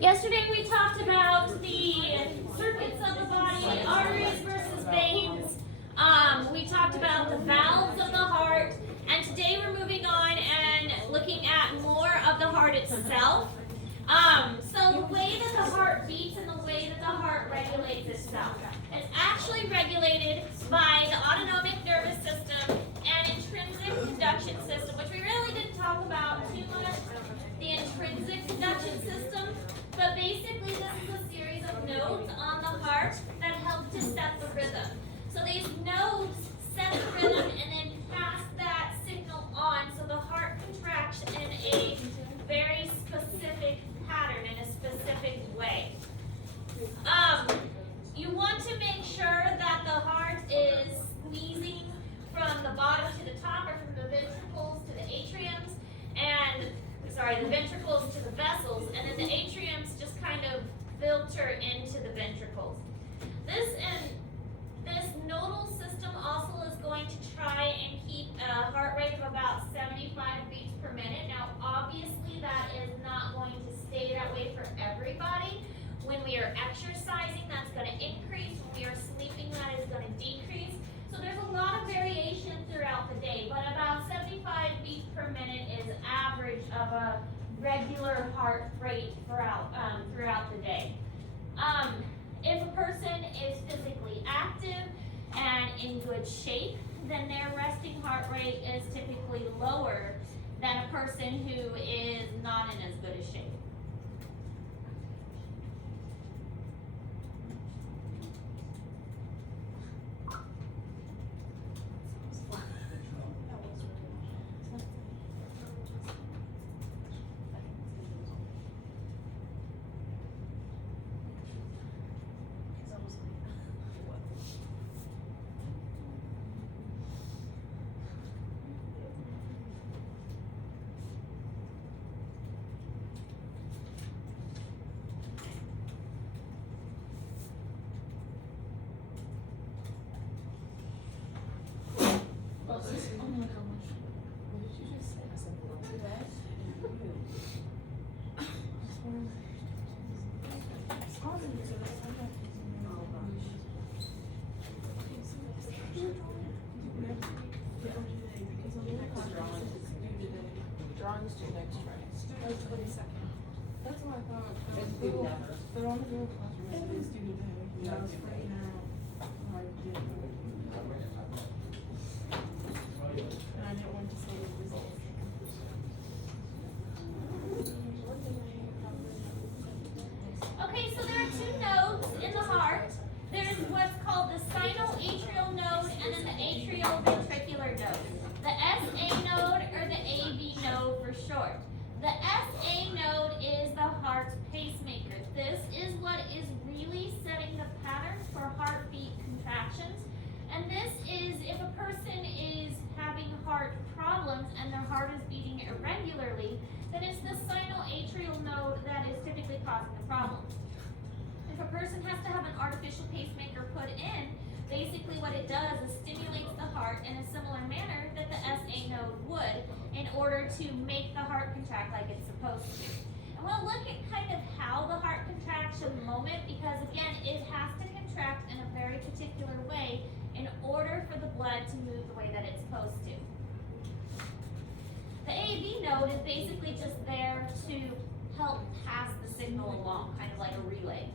Yesterday we talked about the circuits of the body, arteries versus veins. We talked about the valves of the heart, and today we're moving on and looking at more of the heart itself. So the way that the heart beats and the way that the heart regulates itself. It's actually regulated by the autonomic nervous system and intrinsic conduction system, which we really didn't talk about too much. The intrinsic conduction system, but basically this is a series of nodes on the heart that help to set the rhythm. So these nodes set the rhythm and then pass that signal on, so the heart contracts in a very specific pattern, in a specific way. You want to make sure that the heart is squeezing from the bottom to the top, or from the ventricles to the atriums, and the ventricles to the vessels, and then the atriums just kind of filter into the ventricles. This nodal system also is going to try and keep a heart rate of about 75 beats per minute. Now, obviously, that is not going to stay that way for everybody. When we are exercising, that's going to increase. When we are sleeping, that is going to decrease. So there's a lot of variation throughout the day, but about 75 beats per minute is average of a regular heart rate throughout the day. If a person is physically active and in good shape, then their resting heart rate is typically lower than a person who is not in as good a shape. That's what I thought. But on the Google Classroom, it is due today. I was freaking out. I didn't. And I didn't want to say the results. Okay, so there are two nodes in the heart. There's what's called the sinoatrial node and then the atrioventricular node. The SA node, or the AV node for short. The SA node is the heart's pacemaker. This is what is really setting the patterns for heartbeat contractions. And this is if a person is having heart problems and their heart is beating irregularly, then it's the sinoatrial node that is typically causing the problem. If a person has to have an artificial pacemaker put in, basically what it does is stimulates the heart in a similar manner that the SA node would, in order to make the heart contract like it's supposed to. And we'll look at kind of how the heart contracts in a moment, because again, it has to contract in a very particular way in order for the blood to move the way that it's supposed to. The AV node is basically just there to help pass the signal along, kind of like a relay.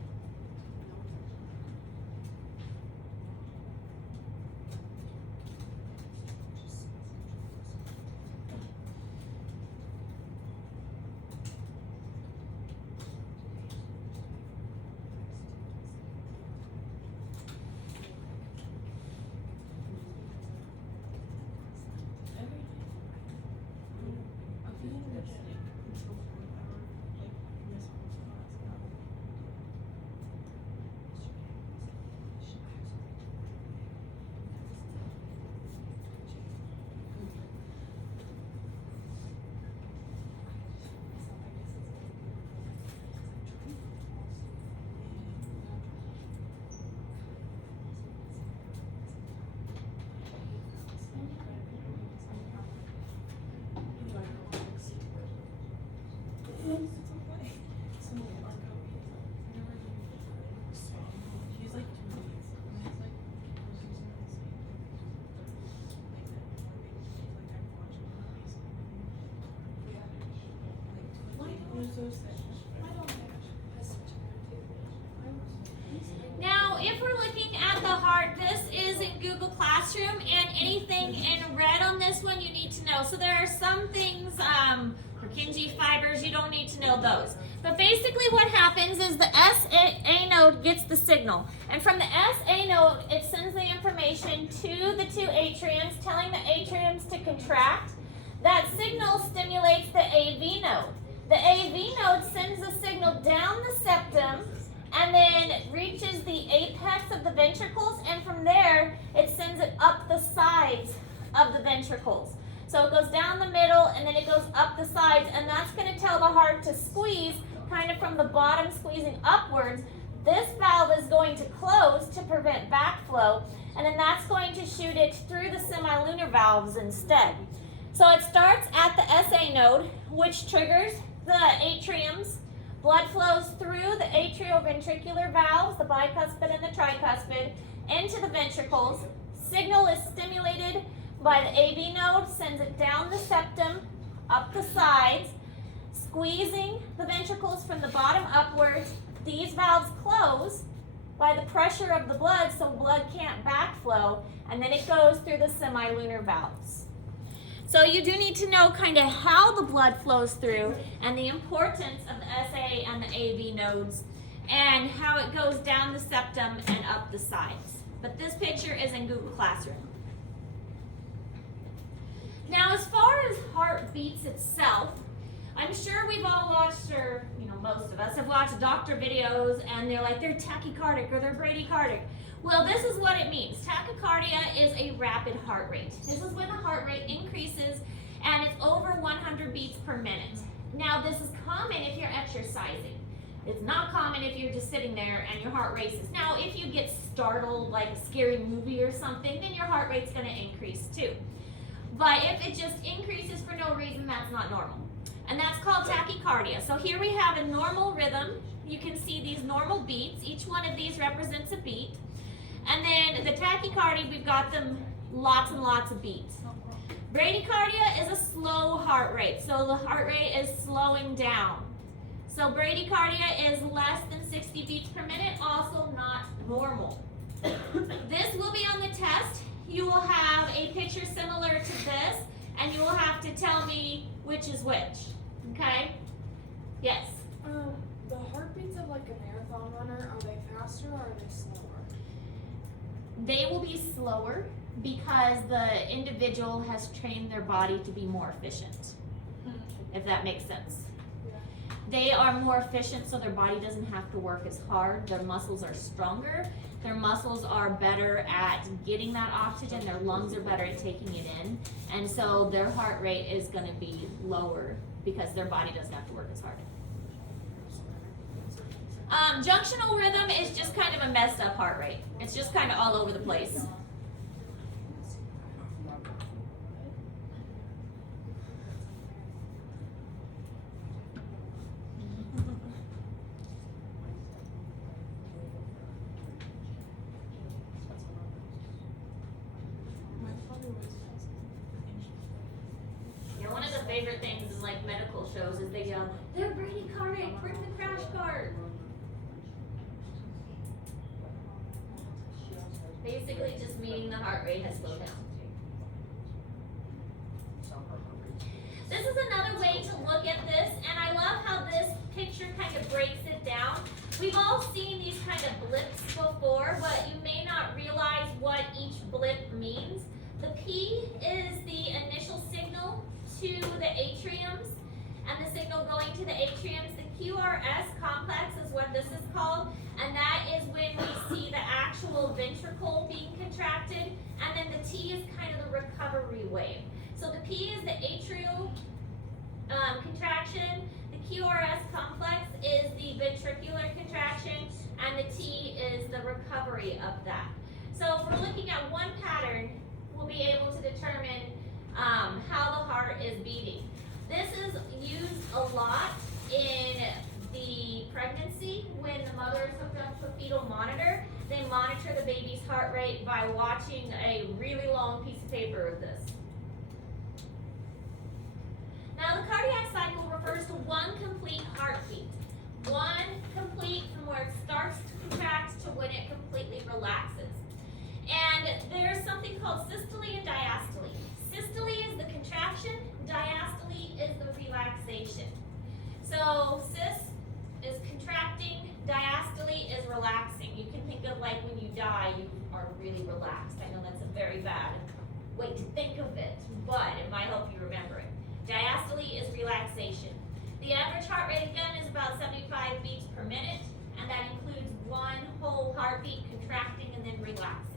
so sad. Now, if we're looking at the heart, this is in Google Classroom, and anything in red on this one you need to know. So there are some things, Purkinje fibers, you don't need to know those. But basically what happens is the SA node gets the signal. And from the SA node, it sends the information to the two atriums, telling the atriums to contract. That signal stimulates the AV node. The AV node sends the signal down the septum, and then reaches the apex of the ventricles, and from there it sends it up the sides of the ventricles. So it goes down the middle and then it goes up the sides, and that's going to tell the heart to squeeze kind of from the bottom, squeezing upwards. This valve is going to close to prevent backflow, and then that's going to shoot it through the semilunar valves instead. So it starts at the SA node, which triggers the atriums. Blood flows through the atrioventricular valves, the bicuspid and the tricuspid, into the ventricles. Signal is stimulated by the AV node, sends it down the septum, up the sides, squeezing the ventricles from the bottom upwards. These valves close by the pressure of the blood, so blood can't backflow, and then it goes through the semilunar valves. So you do need to know kind of how the blood flows through and the importance of the SA and the AV nodes and how it goes down the septum and up the sides. But this picture is in Google Classroom. Now, as far as heartbeats itself, I'm sure we've all watched, or most of us have watched doctor videos, and they're like, they're tachycardic or they're bradycardic. Well, this is what it means. Tachycardia is a rapid heart rate. This is when the heart rate increases and it's over 100 beats per minute. Now, this is common if you're exercising. It's not common if you're just sitting there and your heart races. Now, if you get startled, like a scary movie or something, then your heart rate's going to increase too. But if it just increases for no reason, that's not normal. And that's called tachycardia. So here we have a normal rhythm. You can see these normal beats. Each one of these represents a beat. And then the tachycardia, we've got them lots and lots of beats. Bradycardia is a slow heart rate. So the heart rate is slowing down. So bradycardia is less than 60 beats per minute, also not normal. This will be on the test. You will have a picture similar to this, and you will have to tell me which is which. Okay? Yes? The heartbeats of like a marathon runner, are they faster or are they slower? They will be slower because the individual has trained their body to be more efficient, if that makes sense. Yeah. They are more efficient so their body doesn't have to work as hard. Their muscles are stronger. Their muscles are better at getting that oxygen. Their lungs are better at taking it in. And so their heart rate is going to be lower because their body doesn't have to work as hard. Junctional rhythm is just kind of a messed up heart rate. It's just kind of all over the place. Yeah, one of the favorite things in like medical shows is they go, they're bradycardic, bring the crash cart. Basically just meaning the heart rate has slowed down. This is another way to look at this, and I love how this picture kind of breaks it down. We've all seen these kind of blips before, but you may not realize what each blip means. The P is the initial signal to the atriums, and the signal going to the atriums. The QRS complex is what this is called, and that is when we see the actual ventricle being contracted, and then the T is kind of the recovery wave. So the P is the atrial contraction, the QRS complex is the ventricular contraction, and the T is the recovery of that. So if we're looking at one pattern, we'll be able to determine how the heart is beating. This is used a lot in the pregnancy when the mother is hooked up to a fetal monitor. They monitor the baby's heart rate by watching a really long piece of paper with this. Now the the cardiac cycle refers to one complete heartbeat. One complete from where it starts to contract to when it completely relaxes. And there's something called systole and diastole. Systole is the contraction, diastole is the relaxation. So sys is contracting, diastole is relaxing. You can think of like when you die, you are really relaxed. I know that's a very bad way to think of it, but it might help you remember it. Diastole is relaxation. The average heart rate again is about 75 beats per minute, and that includes one whole heartbeat contracting and then relaxing.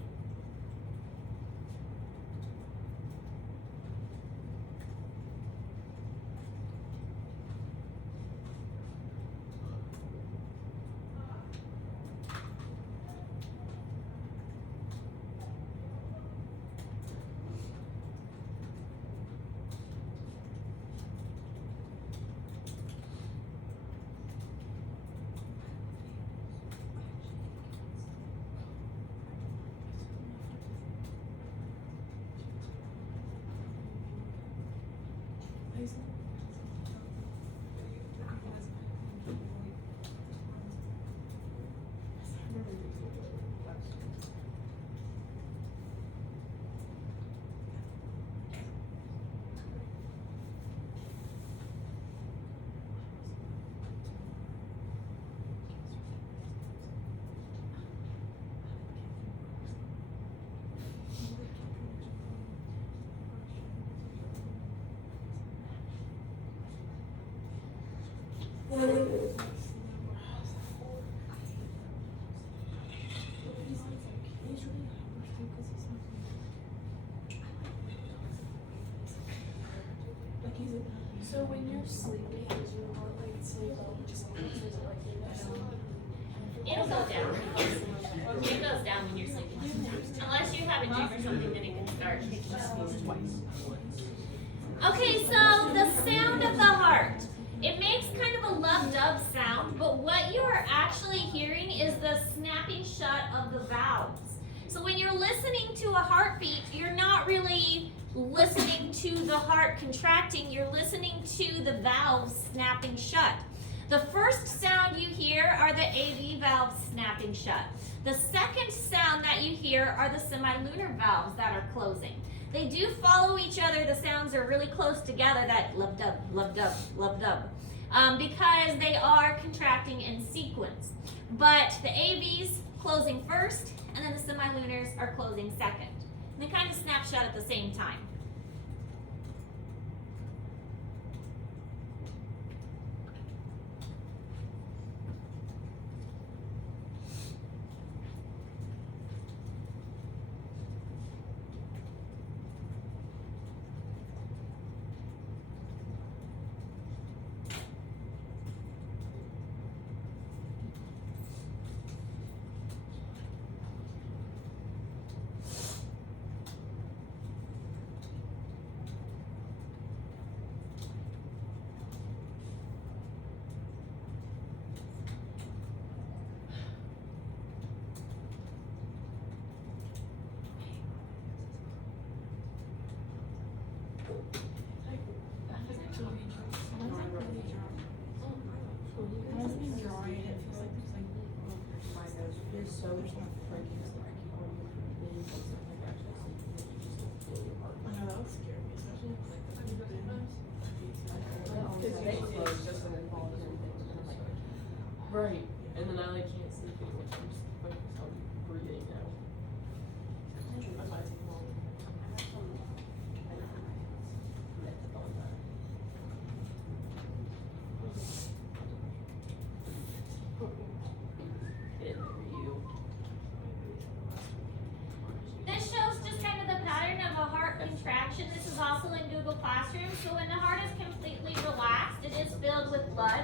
So when you're sleeping, does your heart rate stay low? Just like, is it like It'll go down. It goes down when you're sleeping. Unless you have a dream or something, then it can start. Okay, so the sound of the heart. It makes kind of a love-dove sound, but what you are actually hearing is the snapping shut of the valves. So when you're listening to a heartbeat, you're not really listening to the heart contracting, you're listening to the valves snapping shut. The first sound you hear are the AV valves snapping shut. The second sound that you hear are the semilunar valves that are closing. They do follow each other. The sounds are really close together, that lub-dub, lub-dub, lub-dub, because they are contracting in sequence. But the AVs closing first, and then the semilunars are closing second. And they kind of snap shut at the same time. Right, and then I like can't sleep anymore. I'm just focused on breathing now. That's why I take long. This shows just kind of the pattern of a heart contraction. This is also in Google Classroom. So when the heart is completely relaxed, it is filled with blood.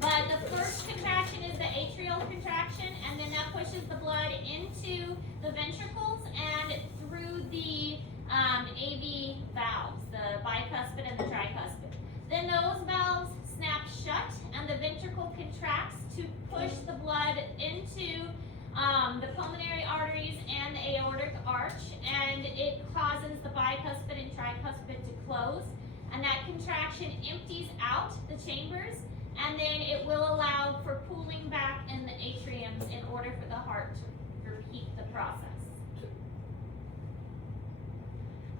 But the first contraction is the atrial contraction, and then that pushes the blood into the ventricles and through the AV valves, the bicuspid and the tricuspid. Then those valves snap shut, and the ventricle contracts to push the blood into the pulmonary arteries and the aortic arch, and it causes the bicuspid and tricuspid to close, and that contraction empties out the chambers, and then it will allow for pooling back in the atriums in order for the heart to repeat the process.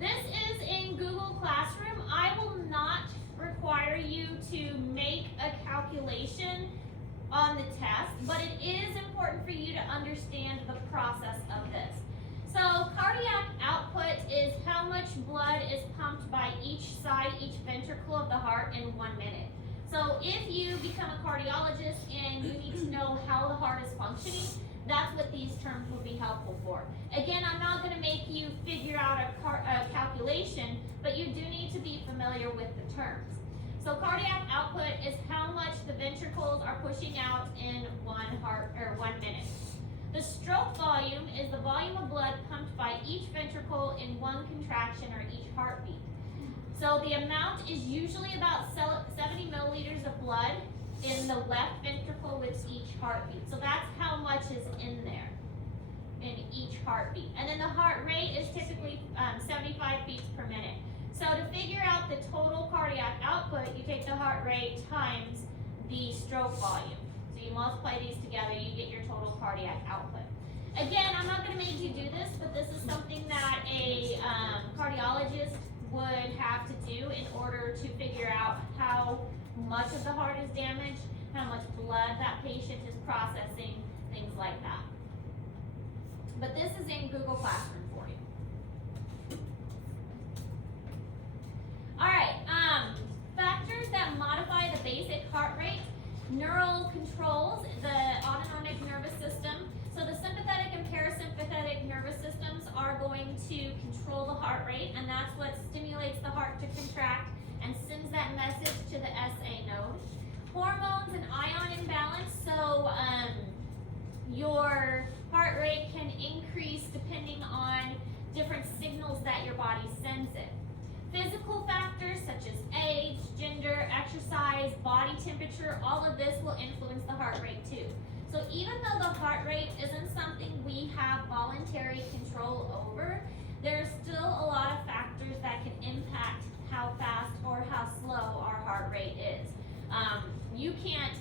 This is in Google Classroom. I will not require you to make a calculation on the test, but it is important for you to understand the process of this. So cardiac output is how much blood is pumped by each side, each ventricle of the heart in 1 minute. So if you become a cardiologist and you need to know how the heart is functioning, that's what these terms will be helpful for. Again, I'm not going to make you figure out a calculation, but you do need to be familiar with the terms. So cardiac output is how much the ventricles are pushing out in 1 minute. The stroke volume is the volume of blood pumped by each ventricle in one contraction or each heartbeat. So the amount is usually about 70 milliliters of blood in the left ventricle with each heartbeat. So that's how much is in there in each heartbeat. And then the heart rate is typically 75 beats per minute. So to figure out the total cardiac output, you take the heart rate times the stroke volume. So you multiply these together, you get your total cardiac output. Again, I'm not going to make you do this, but this is something that a cardiologist would have to do in order to figure out how much of the heart is damaged, how much blood that patient is processing, things like that. But this is in Google Classroom for you. All right, factors that modify the basic heart rate. Neural controls the autonomic nervous system. So the sympathetic and parasympathetic nervous systems are going to control the heart rate, and that's what stimulates the heart to contract and sends that message to the SA node. Hormones and ion imbalance. So your heart rate can increase depending on different signals that your body sends it. Physical factors such as age, gender, exercise, body temperature, all of this will influence the heart rate too. So even though the heart rate isn't something we have voluntary control over, there's still a lot of factors that can impact how fast or how slow our heart rate is. You can't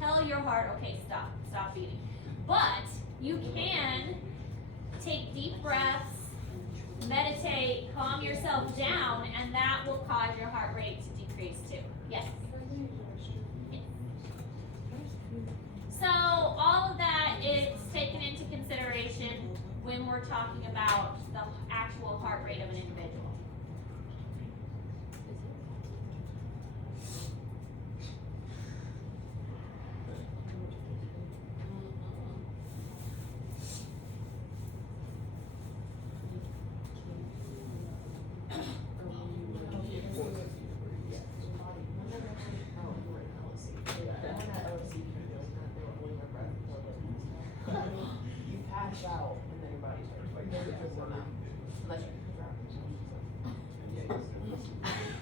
tell your heart, okay, stop beating. But you can take deep breaths, meditate, calm yourself down, and that will cause your heart rate to decrease too. Yes? So all of that is taken into consideration when we're talking about the actual heart rate of an individual. You pass out and then your body starts like unless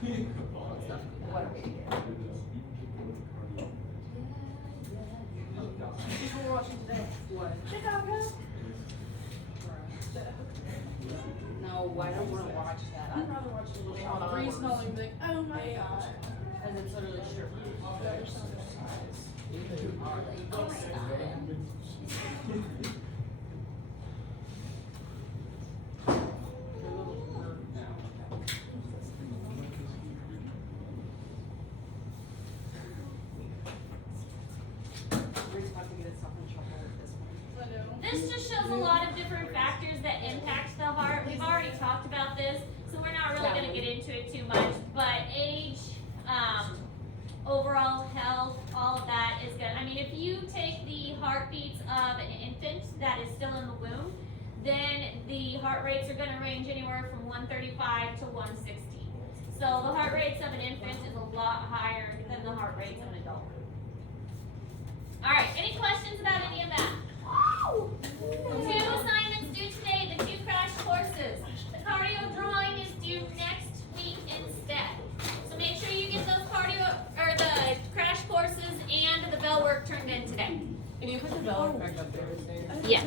you what are we here? What are we watching today? What? Chicago? No, I don't wanna watch that. I'd rather watch a little Sean Breeze and all and be like, oh my Yeah. gosh. And it's literally sure. Bree's about to get itself in trouble with this one. I know. This just shows a lot of different factors that impact the heart. We've already talked about this, so we're not really going to get into it too much. But age, overall health, all of that is good. I mean, if you take the heartbeats of an infant that is still in the womb, then the heart rates are going to range anywhere from 135 to 160. So the heart rates of an infant is a lot higher than the heart rates of an adult. All right, any questions about any of that? Two assignments due today, the 2 crash courses. The cardio drawing is due next week instead. So make sure you get those the crash courses and the bell work turned in today. Can you put the bell back up there? Yes.